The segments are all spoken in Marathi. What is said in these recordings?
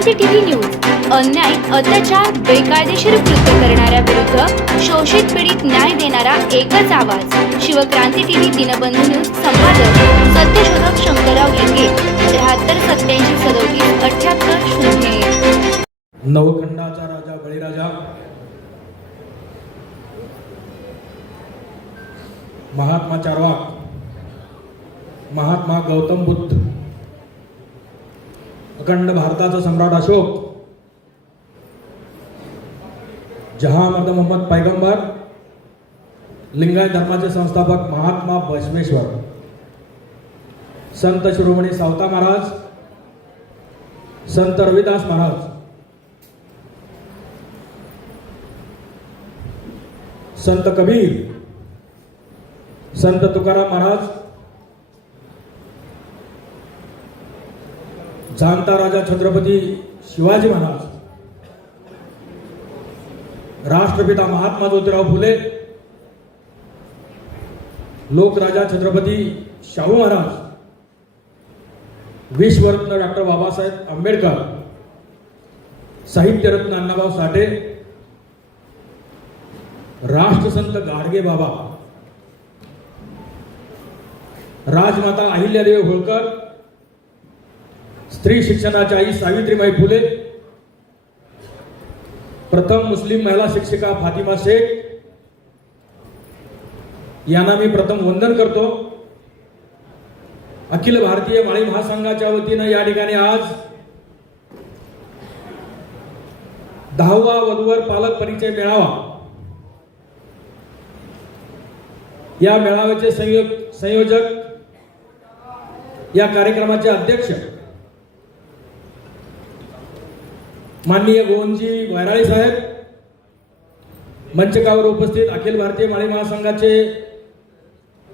शिवक्रांती टीव्ही न्यूज अन्याय, अत्याचार, बेकायदेशीर कृत्य करणाऱ्या विरुद्ध शोषित पीडित न्याय देणारा एकच आवाज. Shivkranti TV Dinbandhu news. संपादक सत्यशोधक शंकरराव लिंगे. 73 87 37 78 0. नवखंडाचा राजा बळीराजा, महात्मा चार्वाक, महात्मा गौतम बुद्ध, अखंड भारताचा सम्राट अशोक, जहामर्द मोहम्मद पैगंबर, लिंगायत धर्माचे संस्थापक महात्मा बसवेश्वर, संत शिरोमणी सावता महाराज, संत रविदास महाराज, संत कबीर, संत तुकाराम महाराज, जाणता राजा छत्रपती शिवाजी महाराज, राष्ट्रपिता महात्मा ज्योतिराव फुले, लोकराजा छत्रपती शाहू महाराज, विश्वरत्न डॉक्टर बाबासाहेब आंबेडकर, साहित्यरत्न अण्णाभाऊ साठे, राष्ट्रसंत गाडगे बाबा, राजमाता अहिल्यादेवी होळकर, स्त्री शिक्षणाची आई सावित्रीबाई फुले, प्रथम मुस्लिम महिला शिक्षिका फातिमा शेख यांना मी प्रथम वंदन करतो. अखिल भारतीय माळी महासंघाच्या वतीनं या ठिकाणी आज 10वा वधूवर पालक परिचय मेळावा, या मेळाव्याचे संयोजक, या कार्यक्रमाचे अध्यक्ष माननीय गोवनजी वैराळे साहेब, मंचकावर उपस्थित अखिल भारतीय माळी महासंघाचे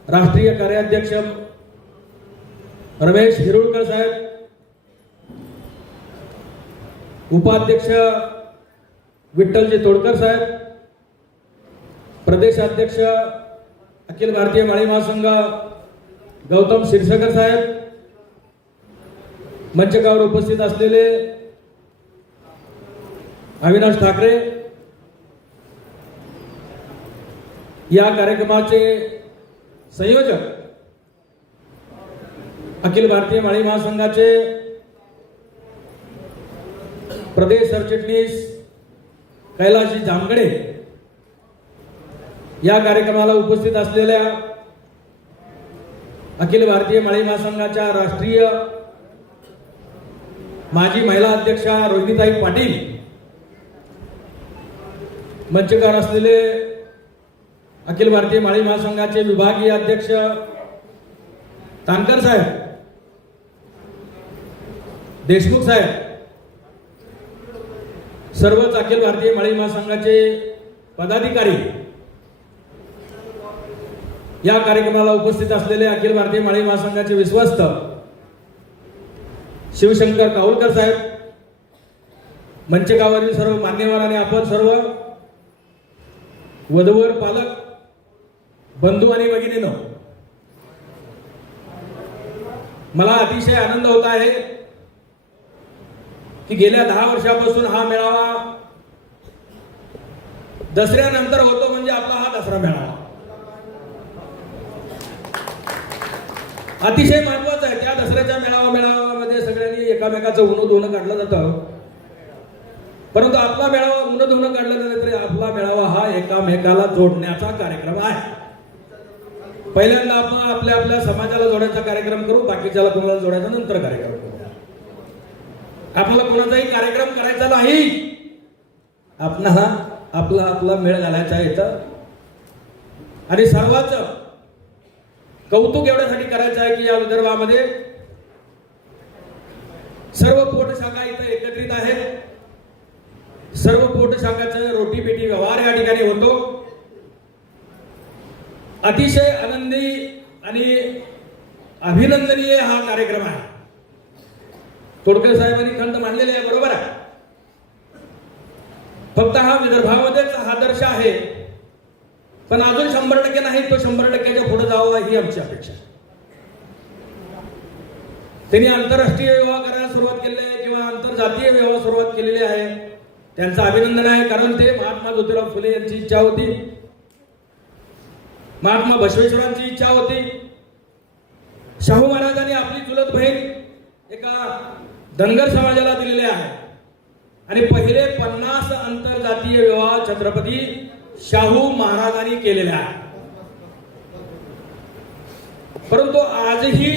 राष्ट्रीय कार्याध्यक्ष रमेश हिरुळकर साहेब, उपाध्यक्ष विठ्ठलजी तोडकर साहेब, प्रदेशाध्यक्ष अखिल भारतीय माळी महासंघ गौतम शिरसकर साहेब, मंचकावर उपस्थित असलेले अविनाश ठाकरे, या कार्यक्रमाचे संयोजक अखिल भारतीय माळी महासंघाचे प्रदेश सरचिटणीस कैलासजी जामगडे, या कार्यक्रमाला उपस्थित असलेल्या अखिल भारतीय माळी महासंघाच्या राष्ट्रीय माजी महिला अध्यक्षा रोहिणीताई पाटील, मंचकार असलेले अखिल भारतीय माळी महासंघाचे विभागीय अध्यक्ष तानकर साहेब, देशमुख साहेब, सर्वच अखिल भारतीय माळी महासंघाचे पदाधिकारी, या कार्यक्रमाला उपस्थित असलेले अखिल भारतीय माळी महासंघाचे विश्वस्त शिवशंकर काऊलकर साहेब, मंचकावरील सर्व मान्यवर आणि आपण सर्व वधूवर पालक बंधू आणि भगिनींनो, मला अतिशय आनंद होत आहे की गेल्या 10 वर्षापासून हा मेळावा दसऱ्यानंतर होतो, म्हणजे आपला हा दसरा मेळावा अतिशय महत्वाचा आहे. त्या दसऱ्याच्या मेळाव्यामध्ये सगळ्यांनी एकामेकाचं उन्ह धुणं काढलं जातं, परंतु आपला मेळावा उन्ह धुणं काढलं नाही, तरी आपला मेळावा हा एकामेकाला जोडण्याचा कार्यक्रम आहे. पहिल्यांदा आपण आपल्या आपल्या समाजाला जोडायचा कार्यक्रम करू, बाकीच्याला कोणाला जोडायचा नंतर कार्यक्रम करू. आपल्याला कोणाचाही कार्यक्रम करायचा नाही, आपला आपला मेळ घालायचा इथं. आणि सर्वांच कौतुक एवढ्यासाठी करायचं आहे की या विदर्भामध्ये सर्व पोट शाखा इथं एकत्रित आहेत. सर्व पोट शाखाचा रोटी पेटी व्यवहार या ठिकाणी होतो. अतिशय आनंदी आणि अभिनंदनीय हा कार्यक्रम आहे. तोडकर साहेबांनी खंत मांडलेली आहे, बरोबर आहे. फक्त हा विदर्भामध्येच आदर्श आहे, पण अजून 100% नाही, तो 100%च्या पुढे जावा ही आमची अपेक्षा. त्यांनी आंतरराष्ट्रीय विवाह करायला सुरुवात केलेली आहे किंवा आंतरजातीय विवाह सुरुवात केलेली आहे. त्यांचं अभिनंदन आहे, कारण ते महात्मा ज्योतिराव फुले यांची इच्छा होती, महात्मा बसवेश्वरांची इच्छा होती. शाहू महाराजांनी आपली चुलत बहीण एका धनगर समाजाला दिलेले आहे आणि पहिले 50 आंतरजातीय विवाह छत्रपती शाहू महाराजांनी केलेले आहे. परंतु आजही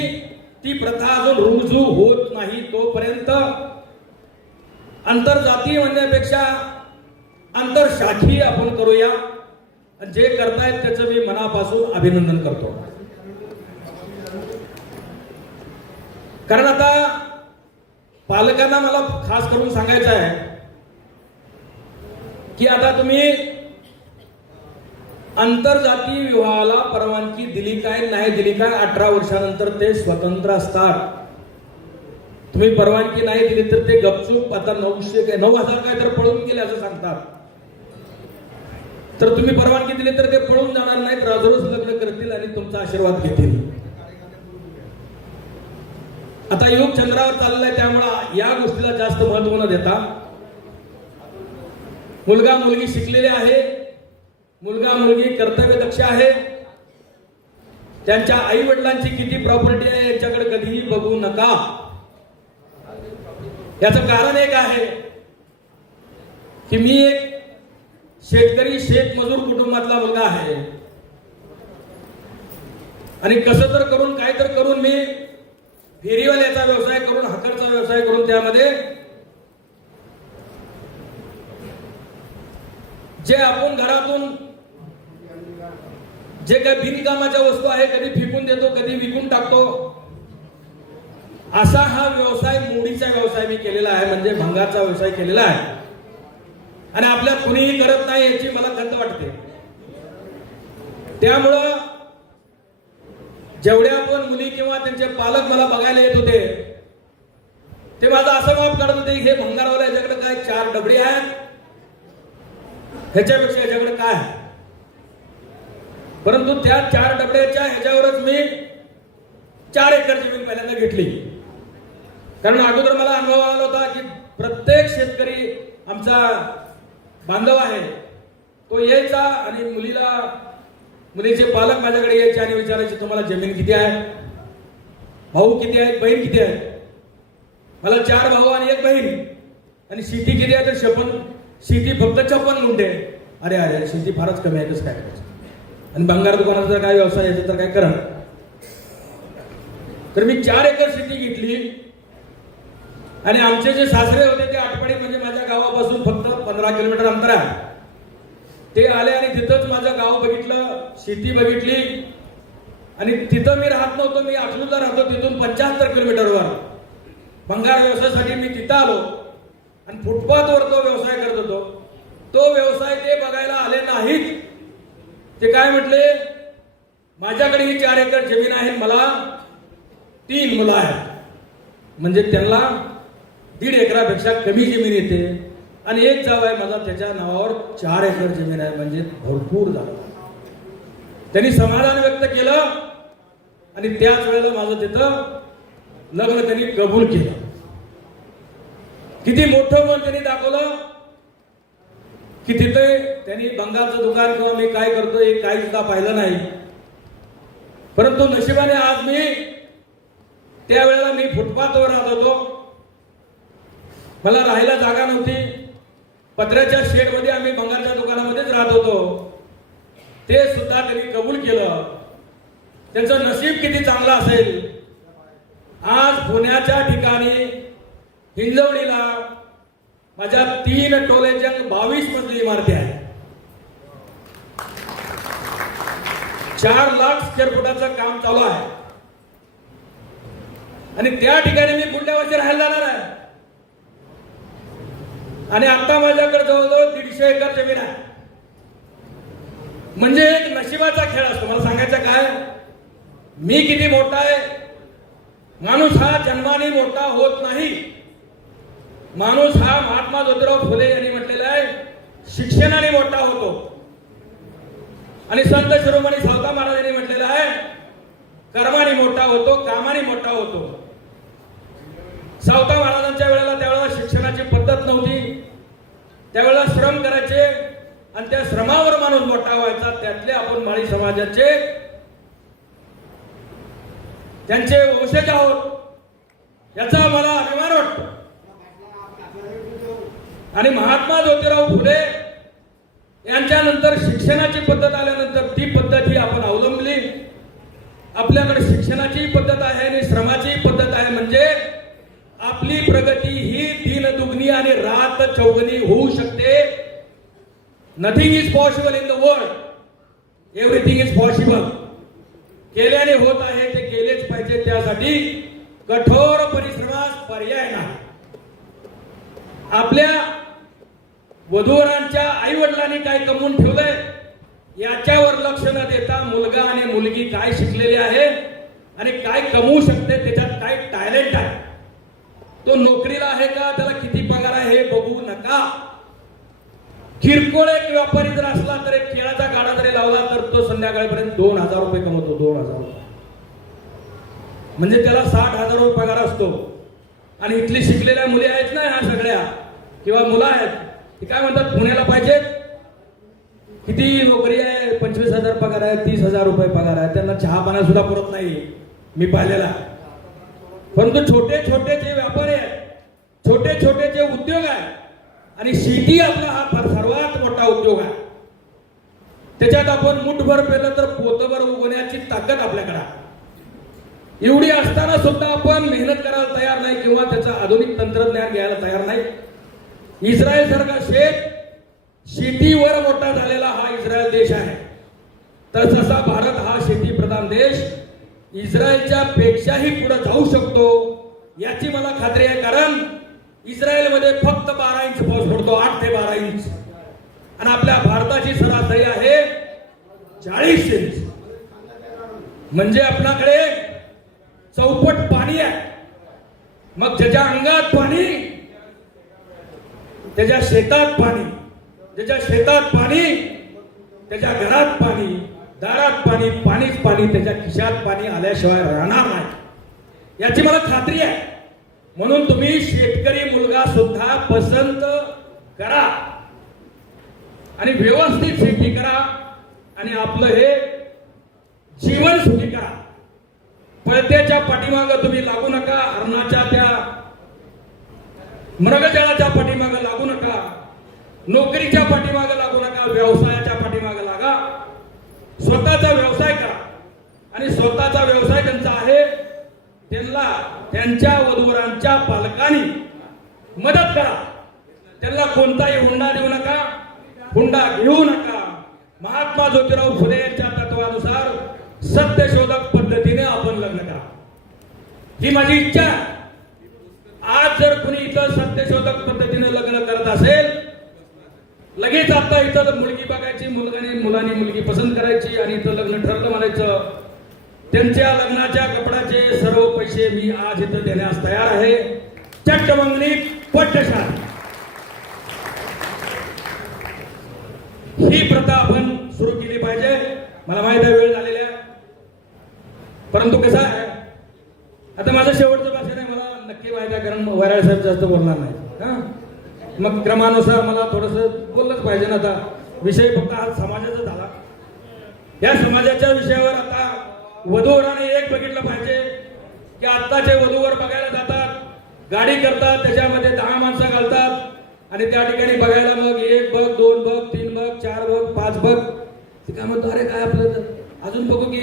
ती प्रथा अजून रुजू होत नाही. तोपर्यंत आंतरजातीय म्हणण्यापेक्षा आंतरशाखीय आपण करूया. जे करतायत त्याचं मी मनापासून अभिनंदन करतो. कारण आता पालकांना मला खास करून सांगायचं आहे की आता तुम्ही आंतरजातीय विवाहाला परवानगी दिली काय नाही दिली काय, 18 वर्षानंतर ते स्वतंत्र असतात. तुम्ही परवानगी नाही दिली तर ते गपचूप आता 9,000 काय तर पळून गेले असं सांगतात. तर तुम्ही परवानगी दिली तर ते पळून जाणार नाहीत, रोज लग्न करतील आणि तुमचा आशीर्वाद घेतील. आता युग चंद्रावर चाललेला आहे, त्यामुळे या गोष्टीला जास्त महत्व न देता मुलगा मुलगी शिकलेले आहे, मुलगा मुलगी कर्तव्य दक्ष आहे, त्यांच्या आई वडिलांची किती प्रॉपर्टी आहे यांच्याकडे कधीही बघू नका. याचं कारण एक आहे की मी एक शेतकरी शेतमजूर कुटुंबातला मुलगा आहे आणि कसं तर करून काय तर करून मी फेरीवाल्याचा व्यवसाय करून, हकरचा व्यवसाय करून त्यामध्ये जे आपण घरातून जे काही बिनकामाच्या वस्तू आहे कधी फेकून देतो, कधी विकून टाकतो, असा हा व्यवसाय, मोडीचा व्यवसाय मी केलेला आहे, म्हणजे भंगारचा व्यवसाय केलेला आहे. आणि आपल्यात कुणीही करत नाही याची मला खंत वाटते. त्यामुळं जेवढ्या पण मुली किंवा त्यांचे पालक मला बघायला येत होते ते माझं असं माफ करत होते, हे भंगारवाला याच्याकडे काय 4 डबडी आहेत, ह्याच्यापेक्षा याच्याकडे काय आहे. परंतु त्या 4 डबड्याच्या ह्याच्यावरच मी 4 एकर जमीन पहिल्यांदा घेतली. कारण अगोदर मला अनुभव आला होता की प्रत्येक शेतकरी आमचा बांधव आहे, तो यायचा आणि मुलीचे पालक माझ्याकडे यायचे आणि विचारायचे तुम्हाला जमीन किती आहे, भाऊ किती आहेत, बहीण किती आहे. मला 4 भाऊ आणि 1 बहीण, आणि शेती किती आहे तर शेती फक्त 56 गुंठे. अरे अरे शेती फारच कमी आहे, कसं काय करायचं. आणि भंगार दुकानाचा काय व्यवसाय याचा तर काय करा. तर मी 4 एकर शेती घेतली आणि आमचे जे सासरे होते ते आटपाडी म्हणजे माझ्या गावापासून फक्त 15 किलोमीटर अंतर आहे. ते आले आणि तिथंच माझं गाव बघितलं, शेती बघितली आणि तिथं मी राहत नव्हतो, मी अकलूजला राहतो, तिथून 75 किलोमीटरवर भंगार व्यवसायासाठी मी तिथं आलो आणि फुटपाथवर तो व्यवसाय करत होतो. तो व्यवसाय ते बघायला आले नाहीत. ते काय म्हटले, माझ्याकडे ही 4 एकर जमीन आहे, मला 3 मुलं आहेत, म्हणजे त्यांना 1.5 एकरापेक्षा कमी जमीन येते आणि एक जाव आहे माझा, त्याच्या नावावर 4 एकर जमीन आहे, म्हणजे भरपूर झालं. त्यांनी समाधान व्यक्त केलं आणि त्याच वेळेला माझं तिथं लग्न त्यांनी कबूल केलं. किती मोठं मन त्यांनी दाखवलं की तिथे त्यांनी भंगारचं दुकान किंवा मी काय करतो हे काही सुद्धा पाहिलं नाही. परंतु नशिबाने आज मी, त्यावेळेला मी फुटपाथवर राहत होतो, मला राहायला जागा नव्हती, पत्र्याच्या शेडमध्ये आम्ही भंगारच्या दुकानामध्येच राहत होतो, ते सुद्धा त्यांनी कबूल केलं. त्यांचं नशीब किती चांगलं असेल. आज पुण्याच्या ठिकाणी हिंजवडीला माझ्या 3 टोलेच्या 22 मजली इमारती आहे. 4 लाख स्क्वेअर फुटाचं काम चालू आहे आणि त्या ठिकाणी मी पुढल्या वर्षी राहायला जाणार आहे. आणि आता माझ्याकडे जवळजवळ 150 एकर जमीन आहे. म्हणजे एक नशिबाचा खेळ असतो. मला सांगायचं काय, मी किती मोठा आहे, माणूस हा जन्माने मोठा होत नाही. माणूस हा महात्मा ज्योतिराव फुले यांनी म्हटलेला आहे शिक्षणाने मोठा होतो. आणि संत शिरोमणी सावता महाराजांनी म्हटलेलं आहे कर्माने मोठा होतो, कामाने मोठा होतो. सावता महाराजांच्या वेळेला त्यावेळेला शिक्षणाची पद्धत नव्हती. त्यावेळेला श्रम करायचे आणि त्या श्रमावर माणूस मोठा व्हायचा. त्यातले आपण माळी समाजाचे त्यांचे वंशज आहोत याचा मला अभिमान वाटतो. आणि महात्मा ज्योतिराव फुले यांच्यानंतर शिक्षणाची पद्धत आल्यानंतर ती पद्धत ही आपण अवलंबली. आपल्याकडे शिक्षणाची पद्धत आहे आणि श्रमाची पद्धत आहे. म्हणजे आपली प्रगती ही दिन दुगणी आणि रात चौगणी होऊ शकते. Nothing is possible in the world, everything is possible. केल्याने होत आहे ते केलेच पाहिजे. त्यासाठी कठोर परिश्रमास पर्याय नाही. आपल्या वधूवरांच्या आई वडिलांनी काय कमवून ठेवलंय याच्यावर लक्ष न देता मुलगा आणि मुलगी काय शिकलेली आहे आणि काय कमवू शकते, त्याच्यात काय टॅलेंट आहे, तो नोकरीला आहे का, त्याला किती पगार आहे हे बघू नका. किरकोळ एक व्यापारी जर असला तर एक केळाचा गाडा जरी लावला तर तो संध्याकाळपर्यंत 2,000 रुपये कमवतो. 2,000 म्हणजे त्याला 60,000 रुपये पगार असतो. आणि इथली शिकलेल्या मुली आहेत ना ह्या सगळ्या किंवा मुलं आहेत ती काय म्हणतात, पुण्याला पाहिजे, किती नोकरी आहे, 25,000 पगार आहे, 30,000 रुपये पगार आहे. त्यांना चहा पाण्या सुद्धा पुरत नाही, मी पाहिलेला. परंतु छोटे छोटे जे व्यापारी आहेत, छोटे छोटे जे उद्योग आहेत, आणि शेती आपला हा सर्वात मोठा उद्योग आहे. त्याच्यात आपण मुठभर पेलं तर पोतभर उगवण्याची ताकद आपल्याकडे आहे. एवढी असताना सुद्धा आपण मेहनत करायला तयार नाही किंवा त्याचं आधुनिक तंत्रज्ञान घ्यायला तयार नाही. इस्रायल सारखा शेतीवर मोठा झालेला हा इस्रायल देश आहे. तर तसा भारत हा शेती प्रधान देश इस्रायलच्या पेक्षाही पुढे जाऊ शकतो याची मला खात्री आहे. कारण इस्रायलमध्ये फक्त 12 इंच पाऊस पडतो, 8 ते 12 इंच, आणि आपल्या भारताची सरासरी आहे 40 इंच. म्हणजे आपल्याकडे चौपट पाणी आहे. मग ज्याच्या अंगात पाणी, त्याच्या शेतात पाणी, ज्याच्या शेतात पाणी, त्याच्या घरात पाणी, दारात पाणी, पाणीच पाणी, त्याच्या खिशात पाणी आल्याशिवाय राहणार नाही याची मला खात्री आहे. म्हणून तुम्ही शेतकरी मुलगा सुद्धा पसंत करा आणि व्यवस्थित शेती करा आणि आपलं हे जीवन सुखी करा. पळत्याच्या पाठीमागं तुम्ही लागू नका, हरणाच्या त्या मृगजळाच्या पाठीमागं लागू नका, नोकरीच्या पाठीमागं लागू नका, व्यवसायाच्या पाठीमागं लागा. स्वतःचा व्यवसाय करा आणि स्वतःचा व्यवसाय त्यांचा आहे त्यांना त्यांच्या वधूवरांच्या पालकांनी मदत करा. त्यांना कोणताही हुंडा देऊ नका, हुंडा घेऊ नका. महात्मा ज्योतिराव फुले यांच्या तत्वानुसार सत्यशोधक पद्धतीने आपण लग्न करा ही माझी इच्छा आहे. आज जर कुणी इथं सत्यशोधक पद्धतीने लग्न करत असेल, लगेच आता इथं मुलगी बघायची, मुलांनी मुलगी पसंत करायची आणि इथं लग्न ठरलं म्हणायचं, त्यांच्या लग्नाच्या कपड्याचे सर्व पैसे मी आज इथं देण्यास तयार आहे. चट्टमंगनी पट्टशाही ही प्रथा आपण सुरू केली पाहिजे. मला माहित आहे वेळ झालेला आहे, परंतु कसं आहे, आता माझं शेवटचं भाषण आहे, मला नक्की माहिती आहे कारण वैराळ साहेब जास्त बोलणार नाही. मग क्रमानुसार मला थोडंसं बोललंच पाहिजे ना. आता विषय फक्त हा समाजाचा झाला. या समाजाच्या विषयावर आता वधूवराने एक बघितलं पाहिजे की आत्ताचे वधूवर बघायला जातात, गाडी करतात, त्याच्यामध्ये 10 माणसं घालतात आणि त्या ठिकाणी बघायला मग 1 बघ, 2 बघ, 3 बघ, 4 बघ, 5 बघ. ते काय म्हणतो, अरे काय आपलं अजून बघू की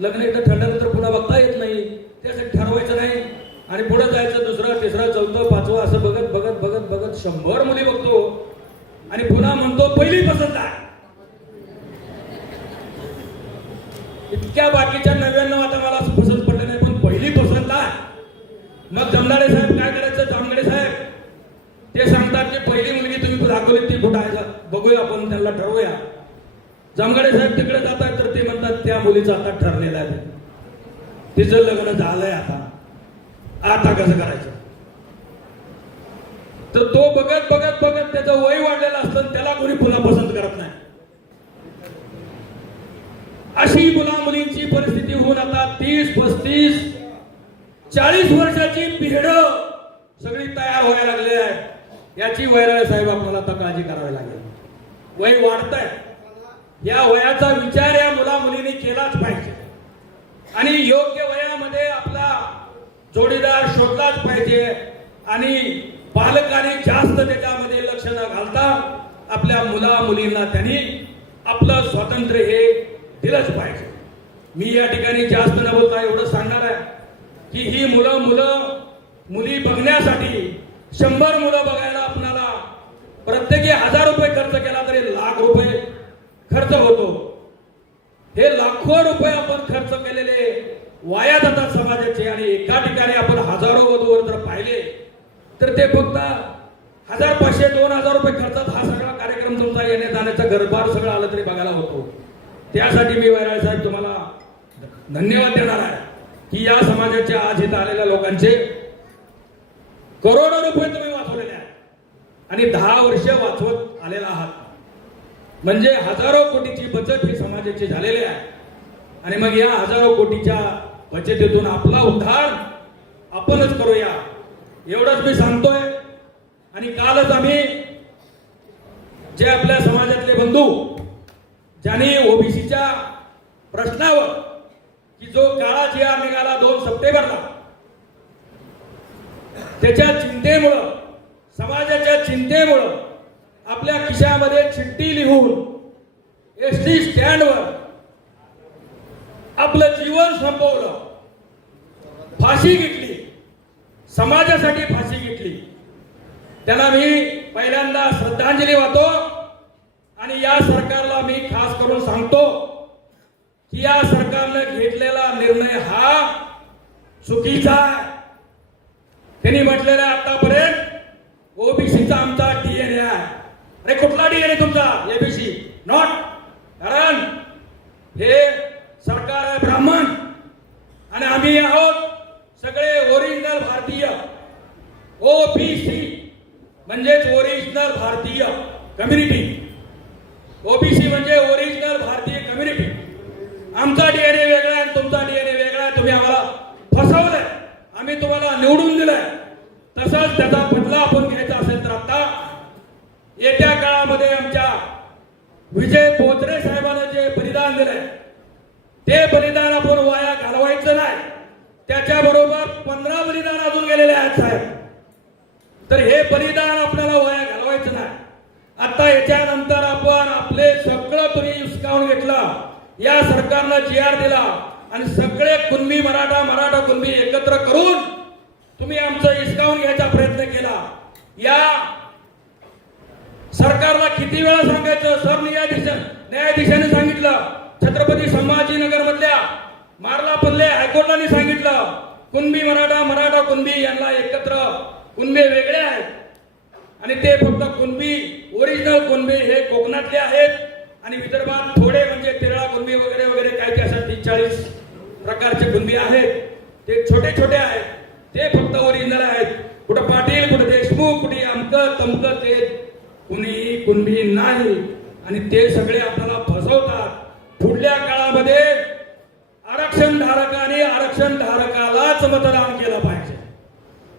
लग्न एकदा ठरलं तर पुन्हा बघता येत नाही, त्यासाठी ठरवायचं नाही आणि पुढे जायचं, दुसरं, तिसरं, चौथं, 5वं असं बघत बघत बघत बघत 100 मुली बघतो आणि पुन्हा म्हणतो पहिली पसंत आहे. इतक्या बाकीच्या 99 आता मला पसंत पडले नाही, पण पहिली पसंत आहे. मग जमदाडे साहेब काय करायचं, जामगडे साहेब ते सांगतात की पहिली मुलगी तुम्ही दाखवली ती कुठं आहे, बघूया आपण, त्यांना ठरवूया. जामगडे साहेब तिकडे जातात तर ते म्हणतात त्या मुलीचं आता ठरलेलं आहे, तिचं लग्न झालंय, आता कसं करायचं. तर तो बघत बघत बघत त्याचं वय वाढलेलं असतं, त्याला कोणी पुन्हा पसंत करत नाही. अशी मुला मुलींची परिस्थिती होऊन आता 30, 35, 40 वर्षाची पिढं सगळी तयार व्हायला लागली आहे, याची वैराळे साहेब आपल्याला आता काळजी करावी लागेल. वय वाढतंय, या वयाचा विचार या मुला मुलींनी केलाच पाहिजे आणि योग्य वयामध्ये आपला जोडीदार शोधलाच पाहिजे आणि पालकांनी जास्त त्याच्यामध्ये लक्ष न घालता आपल्या मुला मुलींना त्यांनी आपलं स्वातंत्र्य हे दिलंच पाहिजे. मी या ठिकाणी जास्त न बोलता एवढं सांगणार आहे की ही मुली बघण्यासाठी 100 मुलं बघायला आपल्याला प्रत्येकी 1000 रुपये खर्च केला तरी लाख रुपये खर्च होतो. हे लाखो रुपये आपण खर्च केलेले वाया जातात समाजाचे आणि एका ठिकाणी आपण हजारो वधूवर जर पाहिले तर ते फक्त 1000, 500, 2000 रुपये खर्चात हा सगळा कार्यक्रम तुमचा येण्या जाण्याचा घरभार सगळं आलं तरी बघायला होतो. त्यासाठी मी वैराळे साहेब तुम्हाला धन्यवाद देणार आहे की या समाजाच्या आज इथं आलेल्या लोकांचे करोडो रुपये तुम्ही वाचवलेले आहेत आणि 10 वर्ष वाचवत आलेला आहात. म्हणजे हजारो कोटीची बचत ही समाजाची झालेली आहे आणि मग या हजारो कोटीच्या बचतीतून आपला उद्धार आपणच करूया एवढंच मी सांगतोय. आणि कालच आम्ही जे आपल्या समाजातले बंधू ज्यांनी ओबीसीच्या प्रश्नावर की जो काळा जी आर निघाला 2 सप्टेंबरला, त्याच्या चिंतेमुळं, समाजाच्या चिंतेमुळं आपल्या खिशामध्ये चिठ्ठी लिहून एसटी स्टँडवर आपलं जीवन संपवलं, फाशी घेतली, समाजासाठी फाशी घेतली. त्यांना मी पहिल्यांदा श्रद्धांजली वाहतो आणि या सरकारला मी खास करून सांगतो की या सरकारने घेतलेला निर्णय हा चुकीचा आहे. त्यांनी म्हटलेलं आतापर्यंत ओबीसीचा आमचा डीएनए आहे. अरे कुठला डीएनए तुमचा? ABC not. कारण हे सरकार आहे ब्राह्मण आणि आम्ही आहोत सगळे ओरिजिनल भारतीय. ओबीसी म्हणजेच ओरिजिनल भारतीय कम्युनिटी. ओबीसी म्हणजे ओरिजिनल भारतीय कम्युनिटी. आमचा डीएनए वेगळा आहे, तुमचा डीएनए वेगळा आहे. तुम्ही आम्हाला फसवलंय, आम्ही तुम्हाला निवडून दिलंय. तसाच त्याचा बदला आपण घ्यायचा असेल तर आता येत्या काळामध्ये आमच्या विजय बोचरे साहेबांना जे बलिदान दिलंय ते बलिदान आपण वाया घालवायचं नाही. त्याच्याबरोबर 15 बलिदान अजून गेलेले आहेत साहेब. तर हे बलिदान आपल्याला वाया घालवायचं नाही. आता याच्यानंतर आपण आपले सगळं तुम्ही हिसकावून घेतलं. या सरकारनं जी आर दिला आणि सगळे कुणबी मराठा कुणबी एकत्र करून तुम्ही आमचं हिसकावून घ्यायचा प्रयत्न केला. या सरकारला किती वेळा सांगायचं? न्यायाधीशाने सांगितलं, छत्रपती संभाजीनगर मधल्या मारला पल्ले हायकोर्टाने सांगितलं कुणबी मराठा कुणबी यांना एकत्र, कुणबे वेगळे आहेत आणि ते फक्त कुणबी ओरिजिनल कुणबी हे कोकणातले आहेत आणि विदर्भात थोडे म्हणजे तिरळा कुणबी वगैरे वगैरे काही अशा 30-40 प्रकारचे कुणबी आहेत. ते छोटे छोटे आहेत, ते फक्त ओरिजिनल आहेत. कुठं पाटील, कुठं देशमुख, कुठे अमकं तमकं, ते कुणी कुणबी नाही आणि ते सगळे आपल्याला फसवतात. पुढल्या काळामध्ये आरक्षण धारकालाच मतदान केलं पाहिजे.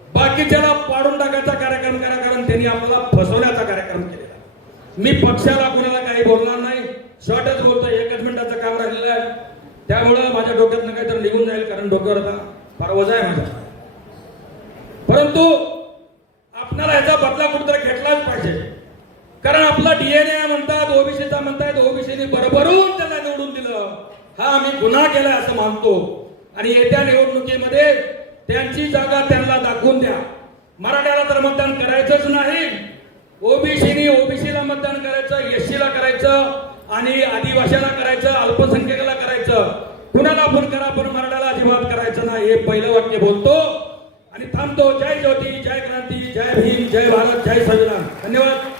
बाकीच्याला पाडून टाकायचा कार्यक्रम करा, कारण त्यांनी आपल्याला फसवण्याचा कार्यक्रम केलेला. मी पक्षाला कुणाला काही बोलणार नाही, शॉर्टच बोलतोय. 1 मिनिटाचं काम राहिलेलं आहे, त्यामुळं माझ्या डोक्यातनं काहीतरी निघून जाईल, कारण डोक्यावर आता फार वजा आहे माझा. परंतु आपल्याला याचा बदला कुठेतरी घेतलाच पाहिजे, कारण आपला डीएनए म्हणतात, ओबीसीचा म्हणतात, ओबीसीने बरोबरून त्यांना निवडून दिलं. हा आम्ही गुन्हा केलाय असं मानतो आणि येत्या निवडणुकीमध्ये त्यांची जागा त्यांना दाखवून द्या. मराठ्याला तर मतदान करायचंच नाही, ओबीसीला मतदान करायचं, एससीला करायचं आणि आदिवासीला करायचं, अल्पसंख्याकाला करायचं. कुणाला पण करा पण मराठ्याला अजिबात करायचं नाही, हे पहिलं वाक्य बोलतो आणि थांबतो. जय ज्योती, जय क्रांती, जय भीम, जय भारत, जय संविधान. धन्यवाद.